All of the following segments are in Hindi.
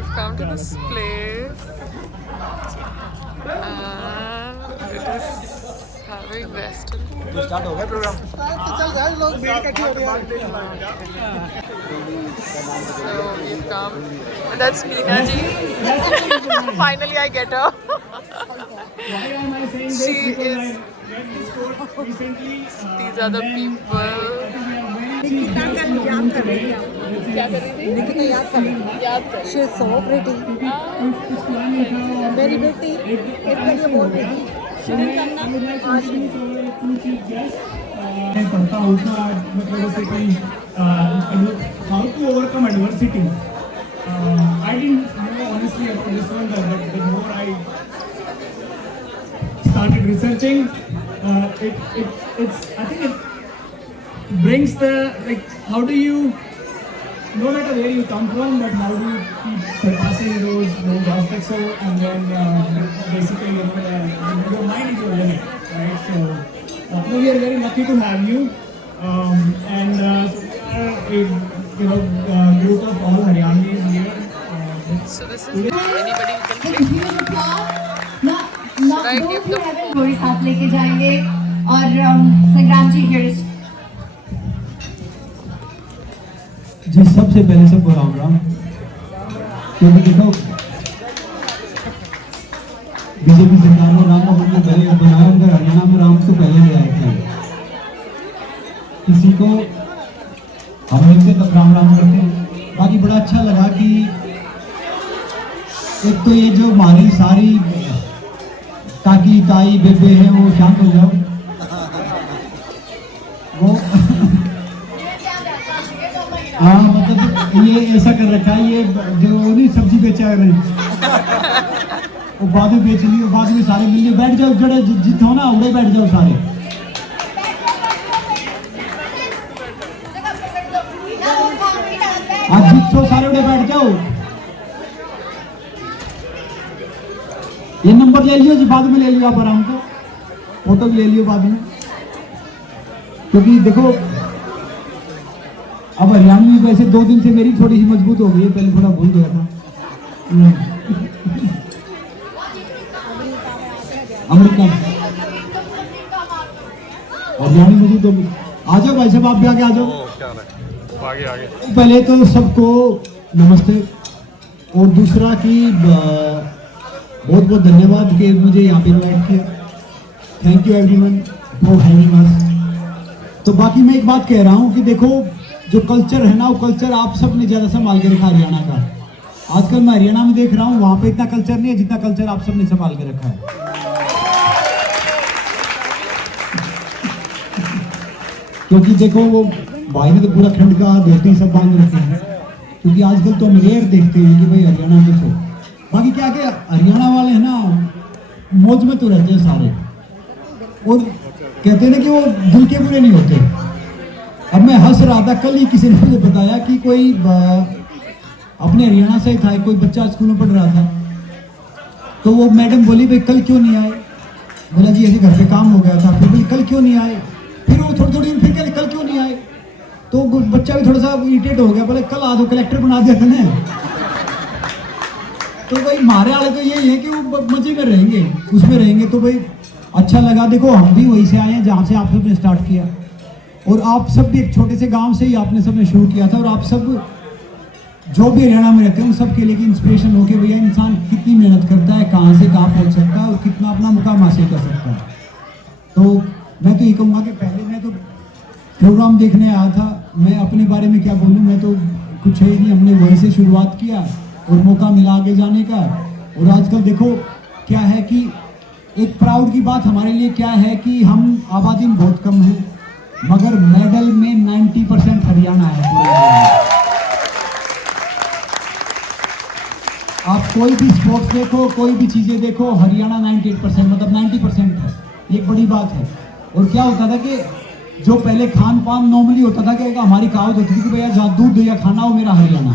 we've come to this place and it is having western food. Start हो गया प्रोग्राम तो चल जाए लोग भीड़ इकट्ठी हो रही है So we've come and that's Meena ji. Finally I get her. She is these are the people. Nikita का याद कर रही है क्या कर रही थी? निकिता याद कर रही है याद कर शी इज सो प्रिटी मेरी बेटी एक बार बोल रही थी शुरू करना आज मैं पढ़ता हूँ ना मतलब जैसे कि how to overcome adversity I didn't know honestly about this one but the more I started researching it's I think it brings the like how do you no matter where you come from but how do you keep surpassing those obstacles and then basically your mind is your limit right so no, we are very lucky to have you and group of all Haryanvis here So this is anybody who can pick. Should I give the घोड़ी साथ लेके जाएंगे और संग्राम जी here जी सबसे पहले सबको राम राम क्योंकि देखो बीजेपी सरकार ने राम भवन में पहले बनाया अगर हरियाणा में राम तो पहले ले आए थे किसी को हम मिलकर तब राम राम करते हैं बाकी बड़ा अच्छा लगा कि एक तो ये जो हमारी सारी काकी ताई बेबे हैं वो शांत हो जाओ वो हाँ मतलब ये ऐसा कर रखा है ये जो नहीं सब्जी बेचा रहे वो बाद में बेच ली बाद में सारे मिलके बैठ जाओ जड़े जित हो ना उड़े बैठ जाओ सारे आज जित सो सारे उड़े बैठ जाओ ये नंबर ले लियो जी बाद में ले लियो आप आराम को फोटो भी ले लियो बाद में क्योंकि देखो अब हरियाणवी वैसे 2 दिन से मेरी थोड़ी सी मजबूत हो गई है पहले थोड़ा भूल गया था अमेरिका हरियाणवी मजबूत हो गई आ जाओ भाई साहब आप भी आगे आ जाओ आगे आगे पहले तो सबको नमस्ते और दूसरा कि बहुत बहुत धन्यवाद कि मुझे यहाँ पे इनवाइट किया thank you everyone for having us तो बाकी मैं एक बात कह रहा हूँ कि देखो जो कल्चर है ना वो कल्चर आप सब ने ज़्यादा संभाल के रखा हरियाणा का आजकल मैं हरियाणा में देख रहा हूँ वहाँ पे इतना कल्चर नहीं है जितना कल्चर आप सब ने संभाल के रखा है क्योंकि देखो वो भाई ने तो पूरा खंड का धोती सब बांध रखे हैं क्योंकि आजकल तो हम रेयर देखते हैं कि भाई हरियाणा में तो बाकी क्या कि हरियाणा वाले हैं ना मौज में तो रहते हैं सारे और कहते हैं ना कि वो दिल के बुरे नहीं होते अब मैं हंस रहा था कल ही किसी ने मुझे बताया कि कोई अपने हरियाणा से था कोई बच्चा स्कूल में पढ़ रहा था तो वो मैडम बोली भाई कल क्यों नहीं आए बोला जी ऐसे घर पे काम हो गया था फिर बोली कल क्यों नहीं आए फिर वो थोड़ी फिर कहते कल क्यों नहीं आए तो बच्चा भी थोड़ा सा इरिटेट हो गया बोले कल आ दो कलेक्टर बना दिया था ना तो भाई हमारे वाले तो यही है कि वो मजे में रहेंगे उसमें रहेंगे तो भाई अच्छा लगा देखो हम भी वहीं से आए हैं जहाँ से आप सब ने स्टार्ट किया और आप सब भी एक छोटे से गांव से ही आपने सब ने शुरू किया था और आप सब जो भी हरियाणा में रहते हैं उन सब के लिए इंस्पिरेशन हो कि भैया इंसान कितनी मेहनत करता है कहाँ से कहाँ पहुँच सकता है और कितना अपना मुकाम हासिल कर सकता है तो मैं तो ये कहूँगा कि पहले मैं तो प्रोग्राम देखने आया था मैं अपने बारे में क्या बोलूँ मैं तो कुछ है नहीं हमने वहीं से शुरुआत किया और मौका मिला आगे जाने का और आजकल देखो क्या है कि एक प्राउड की बात हमारे लिए क्या है कि हम आबादी में बहुत कम है मगर मेडल में 90% हरियाणा है पूरे आप कोई भी स्पोर्ट्स देखो कोई भी चीज़ें देखो हरियाणा 98% मतलब 90% है ये बड़ी बात है और क्या होता था कि जो पहले खान पान नॉर्मली होता था कि हमारी कहावत होती थी कि भैया जहाँ दूध या खाना हो मेरा हरियाणा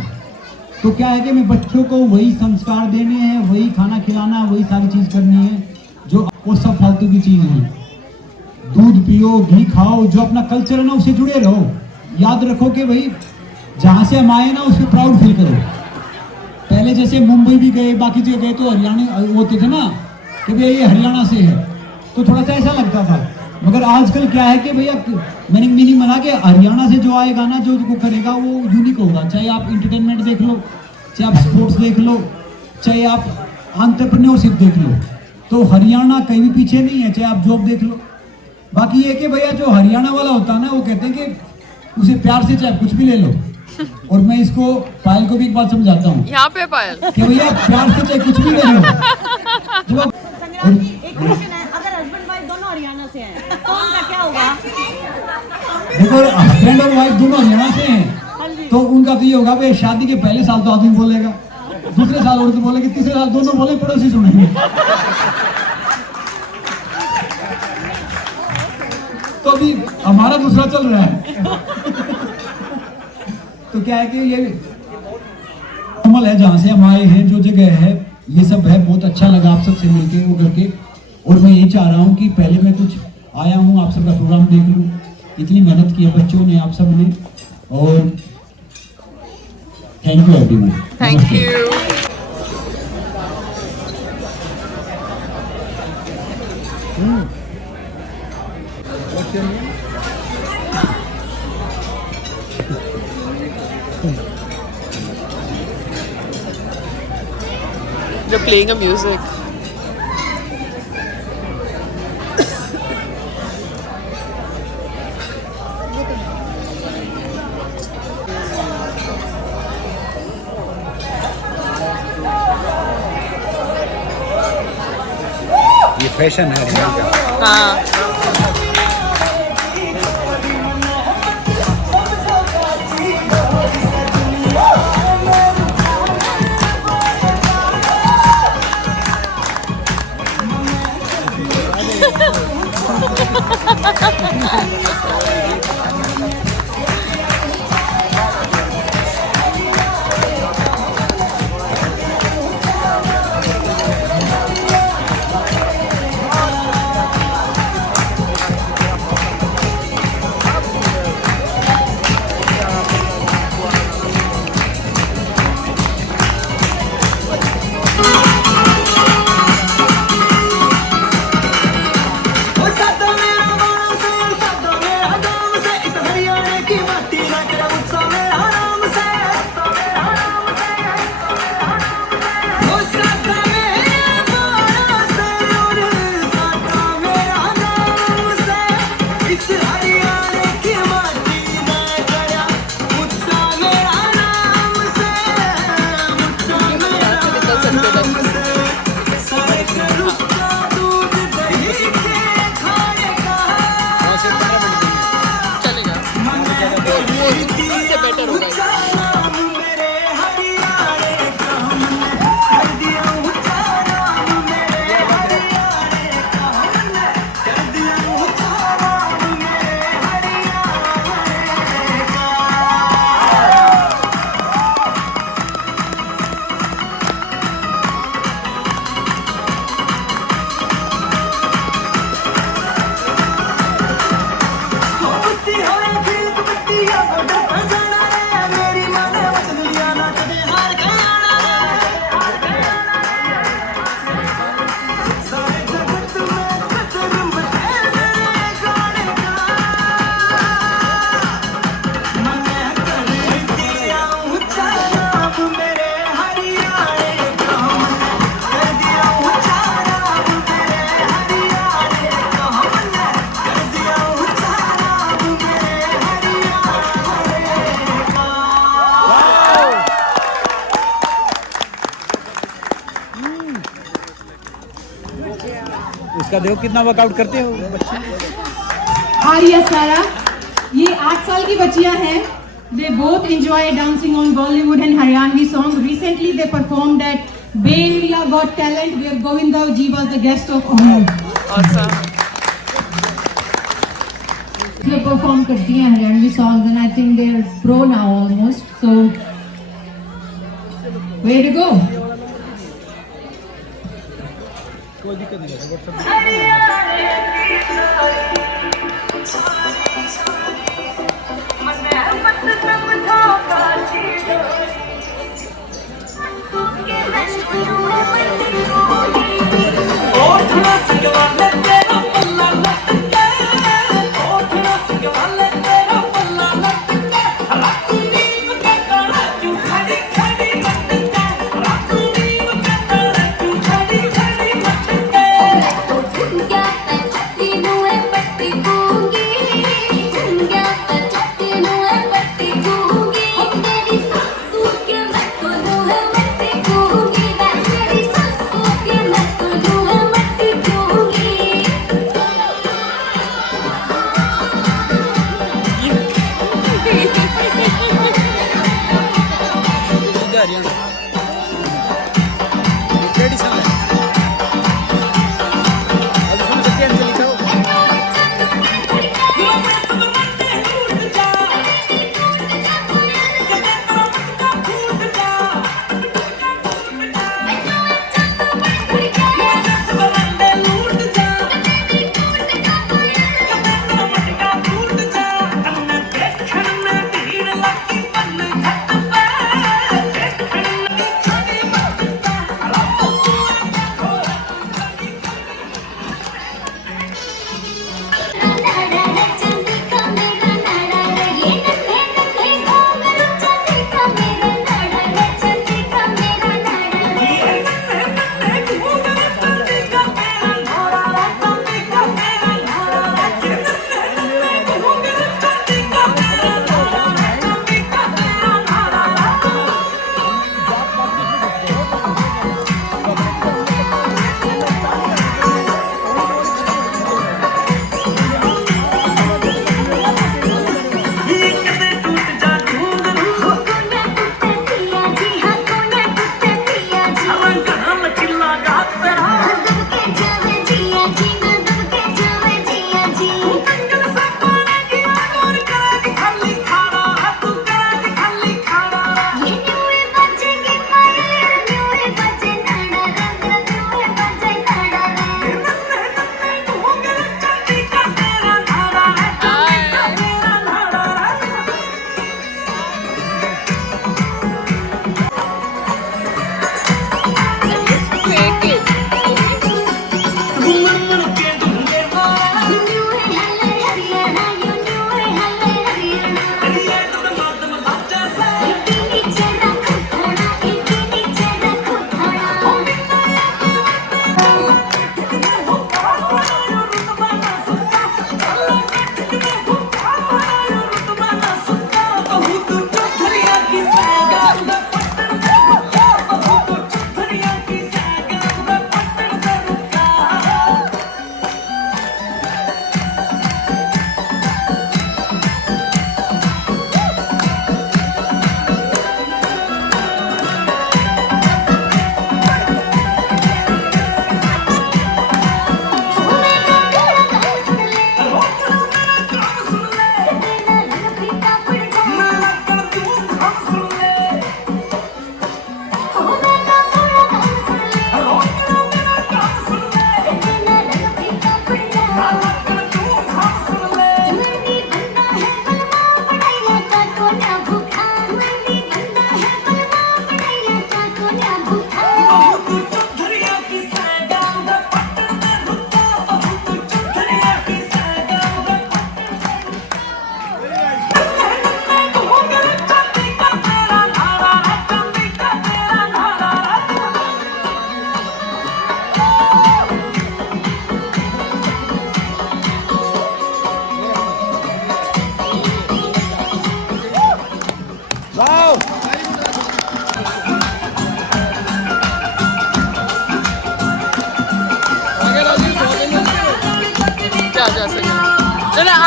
तो क्या है कि मैं बच्चों को वही संस्कार देने हैं वही खाना खिलाना वही सारी चीज़ करनी है जो वो सब फालतू की चीज़ है दूध पियो घी खाओ जो अपना कल्चर है ना उससे जुड़े रहो याद रखो कि भाई जहाँ से हम आए ना उस पर प्राउड फील करो पहले जैसे मुंबई भी गए, बाकी जगह गए तो हरियाणा होते थे ना कि भैया ये हरियाणा से है, तो थोड़ा सा ऐसा लगता था। मगर आजकल क्या है कि भैया मैंने मीनिंग बना के हरियाणा से जो आएगा ना, जो करेगा वो यूनिक होगा। चाहे आप इंटरटेनमेंट देख लो, चाहे आप स्पोर्ट्स देख लो, चाहे आप एंटरप्रेन्योरशिप देख लो, तो हरियाणा कहीं भी पीछे नहीं है। चाहे आप जॉब देख लो। बाकी ये कि भैया जो हरियाणा वाला होता है ना, वो कहते हैं कि उसे प्यार से चाहे कुछ भी ले लो। और मैं इसको पायल को भी एक बात समझाता हूँ यहाँ पे पायल कि भैया प्यार से चाहे कुछ भी ले लो। जब आप संग्राम जी, एक क्वेश्चन है, अगर हस्बैंड वाइफ दोनों हरियाणा से हैं तो उनका क्या होगा? देखो, हस्बैंड और वाइफ दोनों हरियाणा से हैं तो उनका तो ये होगा भाई, शादी के पहले साल तो आदमी बोलेगा, दूसरे साल औरत बोलेगी, तीसरे साल दोनों बोले, पड़ोसी सुनेंगे। तो अभी हमारा दूसरा चल रहा है। तो क्या है कि ये कमल है जहाँ से हम आए हैं, जो जगह है, ये सब है। बहुत अच्छा लगा आप सबसे मिलके वो करके। और मैं यही चाह रहा हूँ कि पहले मैं कुछ आया हूँ, आप सबका प्रोग्राम देख लूँ। इतनी मेहनत की है बच्चों ने, आप सब ने, और thank you everyone. Thank you. They're playing a music. ये फैशन है हरियाणा का। हाँ। उसका देखो कितना वर्कआउट करते हो बच्चे। आर्या सारा, ये 8 साल की बच्चियां हैं। They both enjoy dancing on Bollywood and Haryanvi song. Recently they performed at Bay Area Got Talent where Govinda ji was the guest of honor. Awesome. ये परफॉर्म करती हैं Haryanvi songs and I think they're pro now almost. So way to go. कोई दिक्कत नहीं है। ट्रेडिशनल है। अब इसमें सत्यान से लिखा हो।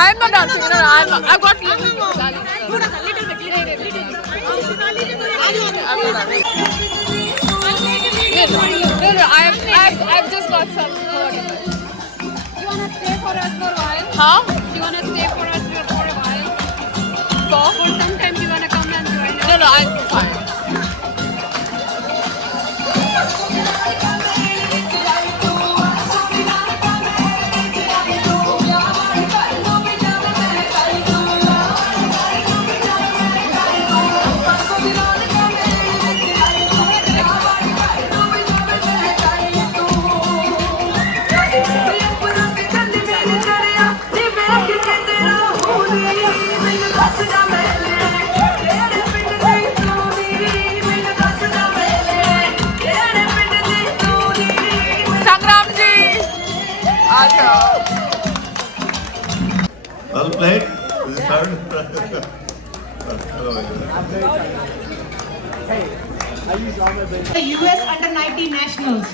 I'm not dancing. No, I've got little bit. I've just got some. You wanna stay for us for a while? Huh? You wanna stay for us for a while? For? Or sometimes you wanna come and join us? No, I'm fine. played? Is it hard? Hello. The US Under-19 Nationals.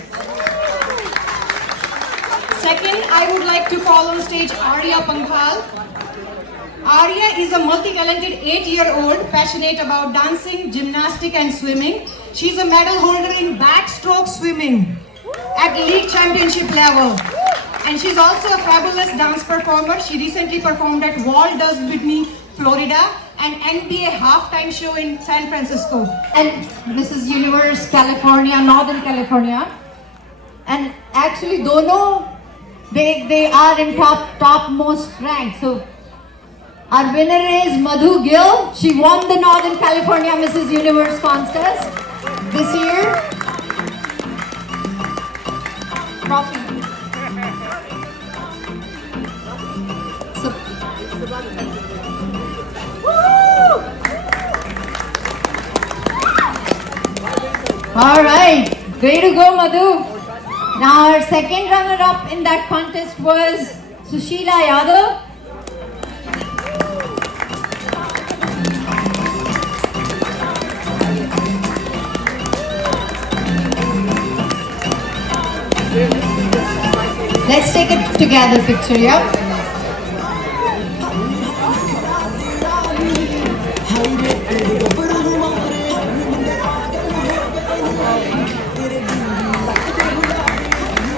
Second, I would like to call on stage Arya Panghal. Arya is a multi-talented 8-year-old passionate about dancing, gymnastics and swimming. She's a medal holder in backstroke swimming at league championship level. And she's also a fabulous dance performer. She recently performed at Walt Disney, Florida, and NBA halftime show in San Francisco. And Mrs. Universe California, Northern California. And actually, dono, they are in topmost rank. So our winner is Madhu Gill. She won the Northern California Mrs. Universe contest this year. Trophy. So, all right, way to go, Madhu. Now our second runner-up in that contest was Sushila Yadav. Let's take a together picture, yeah?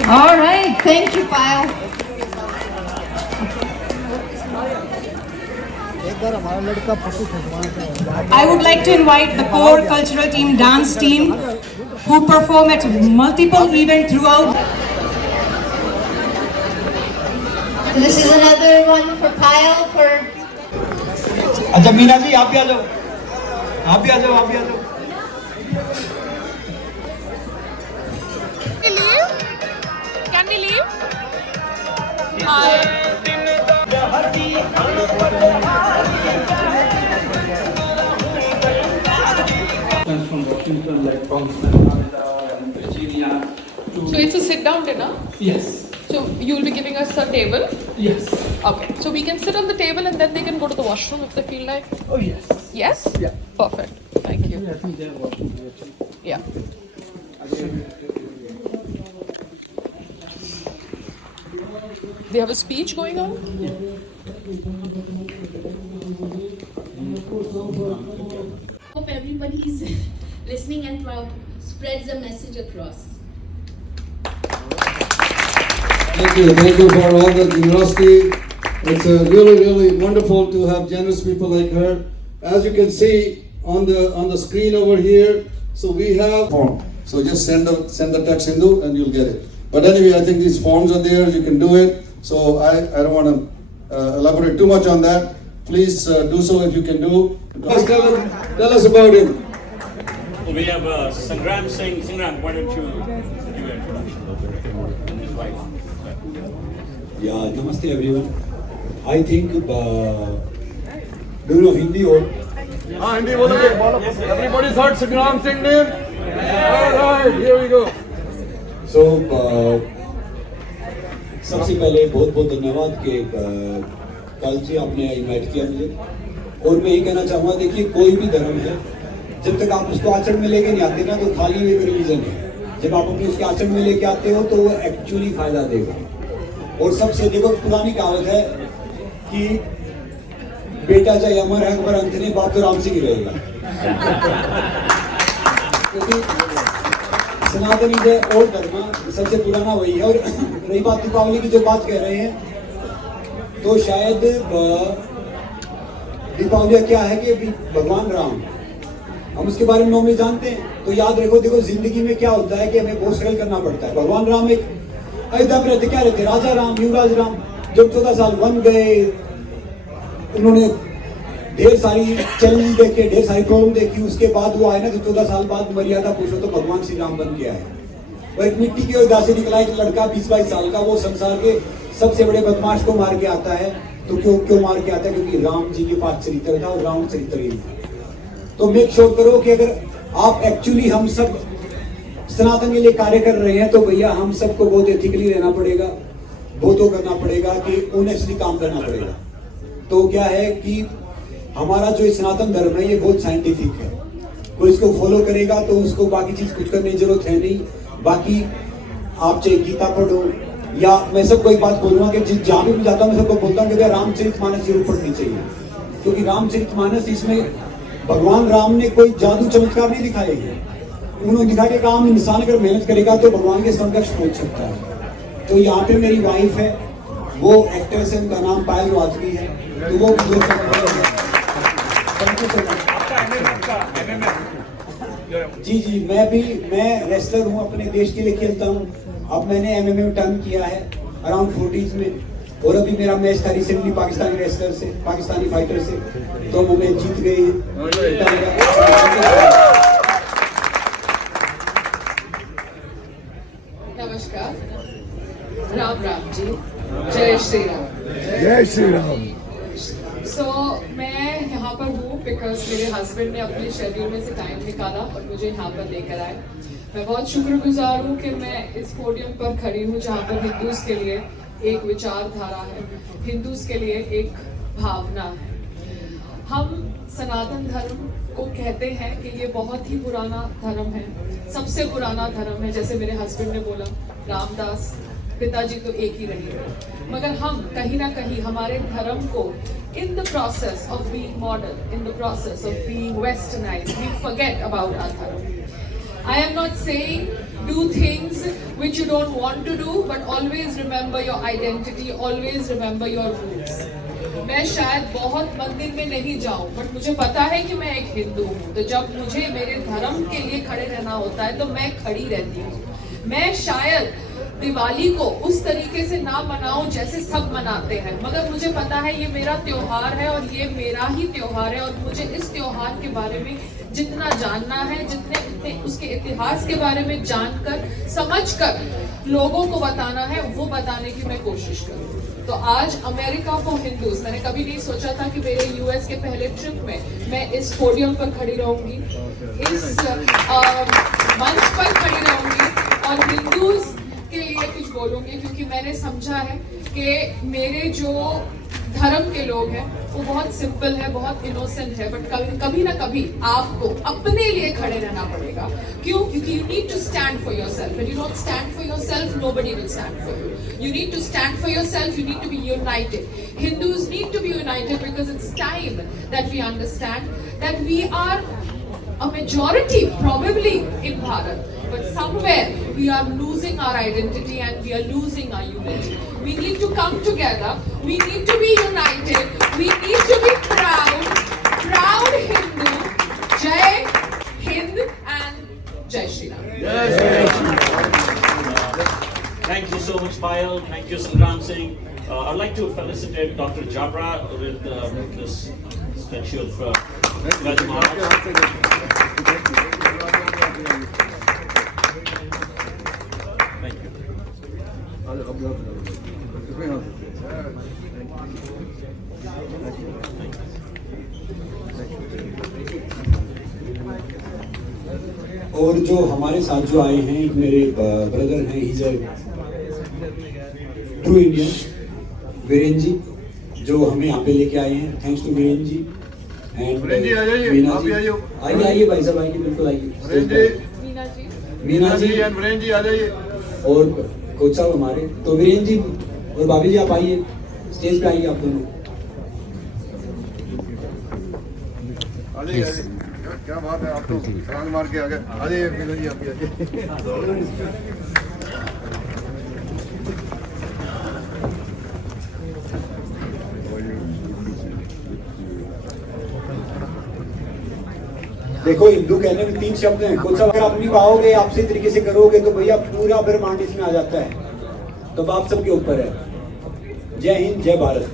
All right, thank you, Payal. I would like to invite the core cultural team, dance team, who perform at multiple events throughout. This is another one for Payal for. अच्छा मीना जी आप भी आ जाओ, आप भी आ जाओ, आप भी आ जाओ. Can we leave? From Washington, like from Canada and Virginia. So it's a sit-down dinner. Yes. So you'll be giving us a table. Yes. Okay. So we can sit on the table and then they can go to the washroom if they feel like. Oh yes. Yes? Yeah. Perfect. Thank you. I think they are watching here too. Yeah. They have a speech going on? Hope everybody is listening and spreads the message across. Thank you for all the generosity. It's really wonderful to have generous people like her. As you can see on the screen over here, so we have form. So just send the text Hindu and you'll get it. But anyway, I think these forms are there. You can do it. So I don't want to elaborate too much on that. Please do so if you can do. Tell us about him. Well, we have Sangram Singh. Sangram, why don't you do your introduction and his wife? Yeah, namaste everyone. I think, do you know Hindi or? हाँ हिंदी बोलोगे Everybody's heard Sangram Singh name? Alright, here we go. So, सबसे पहले बहुत बहुत धन्यवाद कि कल से आपने इनवाइट किया मुझे. और मैं ये कहना चाहूँगा, देखिए कोई भी धर्म है, जब तक आप उसको आचरण में लेके नहीं आते ना तो खाली एक रिलीजन है. जब आप अपने उसके आचरण में लेके आते हो तो वो एक्चुअली फायदा देगा. और सबसे देखो पुरानी कहावत है कि बेटा चाहे अमर है पर अंत नहीं, बाप तो राम सिंह ही रहेगा. क्योंकि सनातनी जो और धर्म सबसे पुराना वही है. और रही बात दीपावली की जो बात कह रहे हैं, तो शायद दीपावली क्या है कि भगवान राम, हम उसके बारे में नॉर्मली जानते हैं. तो याद रखो, देखो जिंदगी में क्या होता है कि हमें बहुत स्ट्रगल करना पड़ता है. भगवान राम एक अयोध्या में रहते, क्या रहते, राजा राम, युवराज राम. जब 14 साल वन गए, उन्होंने ढेर सारी चैलेंज देखे, ढेर सारी प्रॉब्लम देखी. उसके बाद वो आए ना, तो 14 साल बाद मर्यादा पूछो तो भगवान श्री राम बन के आए. वो एक मिट्टी के अयोध्या से निकला एक लड़का 20-22 साल का, वो संसार के सबसे बड़े बदमाश को मार के आता है. तो क्यों मार के आता है? क्योंकि राम जी के पास चरित्र था और रावण चरित्र ही था. तो मेक श्योर करो कि अगर आप एक्चुअली हम सब सनातन के लिए कार्य कर रहे हैं, तो भैया हम सबको बहुत एथिकली रहना पड़ेगा, बहुत वो करना पड़ेगा कि ऑनेस्टली काम करना पड़ेगा. तो क्या है कि हमारा जो सनातन धर्म है ये बहुत साइंटिफिक है, कोई इसको फॉलो करेगा तो उसको बाकी चीज कुछ करने की जरूरत है नहीं। बाकी आप चाहे गीता पढ़ो, या मैं सबको एक बात बोलूंगा कि जहाँ भी मैं जाता हूँ मैं सबको बोलता हूँ कि भाई रामचरितमानस जरूर पढ़नी चाहिए, क्योंकि रामचरितमानस इसमें भगवान राम ने कोई जादू चमत्कार नहीं दिखाए हैं, उन्होंने दिखा के काम इंसान अगर मेहनत करेगा तो भगवान के समकक्ष पहुंच सकता है। तो यहाँ पे मेरी वाइफ है, वो एक्ट्रेस है, उनका नाम पायल वाजपेयी है, तो वो जी मैं रेसलर हूँ, अपने देश के लिए खेलता हूँ। अब मैंने MMA में टर्न किया है अराउंड 40s में, और अभी मेरा मैच था रिसेंटली पाकिस्तानी रेसलर से, पाकिस्तानी फाइटर से, तो वो मैच जीत गए हैं। नमस्कार, राम राम जी, जय श्री राम। जय श्री राम। मैं यहाँ पर हूँ बिकॉज मेरे हस्बैंड ने अपने शेड्यूल में से टाइम निकाला और मुझे यहाँ पर लेकर आए। मैं बहुत शुक्रगुजार हूँ कि मैं इस पोडियम पर खड़ी हूँ जहाँ पर हिंदूज के लिए एक विचारधारा है, हिंदूज के लिए एक भावना है। हम सनातन धर्म को कहते हैं कि ये बहुत ही पुराना धर्म है, सबसे पुराना धर्म है। जैसे मेरे हस्बैंड ने बोला, रामदास पिताजी तो एक ही रहे, मगर हम कहीं ना कहीं हमारे धर्म को in the process of being modern, in the process of being westernized, we forget about our dharma. I am not saying do things which you don't want to do, but always remember your identity, always remember your roots. मैं शायद बहुत मंदिर में नहीं जाऊं, बट मुझे पता है कि मैं एक हिंदू हूँ, तो जब मुझे मेरे धर्म के लिए खड़े रहना होता है तो मैं खड़ी रहती हूँ। मैं शायद दिवाली को उस तरीके से ना मनाऊं जैसे सब मनाते हैं, मगर मुझे पता है ये मेरा त्योहार है और ये मेरा ही त्योहार है, और मुझे इस त्योहार के बारे में जितना जानना है, जितने उसके इतिहास के बारे में जानकर समझकर लोगों को बताना है, वो बताने की मैं कोशिश करूँ। तो आज अमेरिका फॉर हिंदूज, मैंने कभी नहीं सोचा था कि मेरे US के पहले ट्रिप में मैं इस पोडियम पर खड़ी रहूंगी, इस मंच पर खड़ी रहूंगी और हिंदूज के लिए कुछ बोलूंगी, क्योंकि मैंने समझा है कि मेरे जो धर्म के लोग हैं वो बहुत सिंपल है, बहुत इनोसेंट है, बट कभी ना कभी आपको अपने लिए खड़े रहना पड़ेगा। क्यों? क्योंकि you need to stand for yourself. When you don't stand for yourself, nobody will stand for you. You need to stand for yourself, you need to be united. Hindus need to be united because it's time that we understand that we are a majority probably in Bharat, but somewhere we are losing our identity and we are losing our unity. We need to come together, we need to be united, we need to be proud Hindu. Jai Hind and Jai Shri Ram. Jai Shri Ram. Thank you so much, Payal. Thank you, Sangram Singh. I'd like to felicitate Dr. Jabra with this statue of Shivaji Maharaj. Thank you. और जो हमारे साथ जो आए हैं, एक मेरे ब्रदर हैं, is true Indian, Viren ji, जो हमें यहाँ पे लेके आए हैं। Thanks to Viren ji and Meena ji. आइए भाई साहब, आइए, बिल्कुल आइए। मीना जी एंड वीरेन जी आ जाइए, और कोच साहब हमारे। तो वीरेन जी और भाभी जी आप आइए, स्टेज पे आइए आप दोनों। क्या बात है, आप तो छलांग मार के आ गए। आ जाइए मीना जी, आप आइए। देखो, हिंदू कहने में 3 शब्द हैं। कुछ अगर आप नहीं पाओगे, आप सही तरीके से करोगे तो भैया पूरा ब्रह्मांड इसमें आ जाता है। तो बाप सबके ऊपर है। जय हिंद, जय भारत।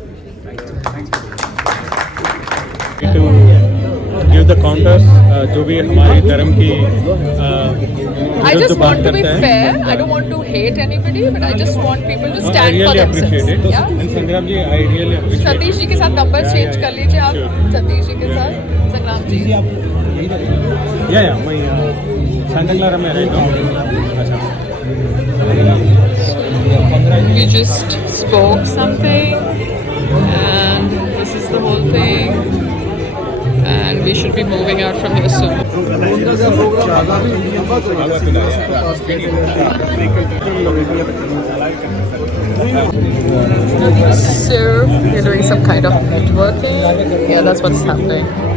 गिव द काउंटर्स जो भी हमारे धर्म की I just want to be fair. I don't want to hate anybody, but I just want people to stand for themselves. Yeah? And Sangram ji, I really appreciate it. Satish ji के साथ नंबर चेंज कर लीजिए आप। सतीश जी के साथ संग्राम जी। या मैं सांता क्लारा में रहता हूँ। अच्छा। We just spoke something. And this is the whole thing. And we should be moving out from here soon. So we're doing some kind of networking. Yeah, that's what's happening.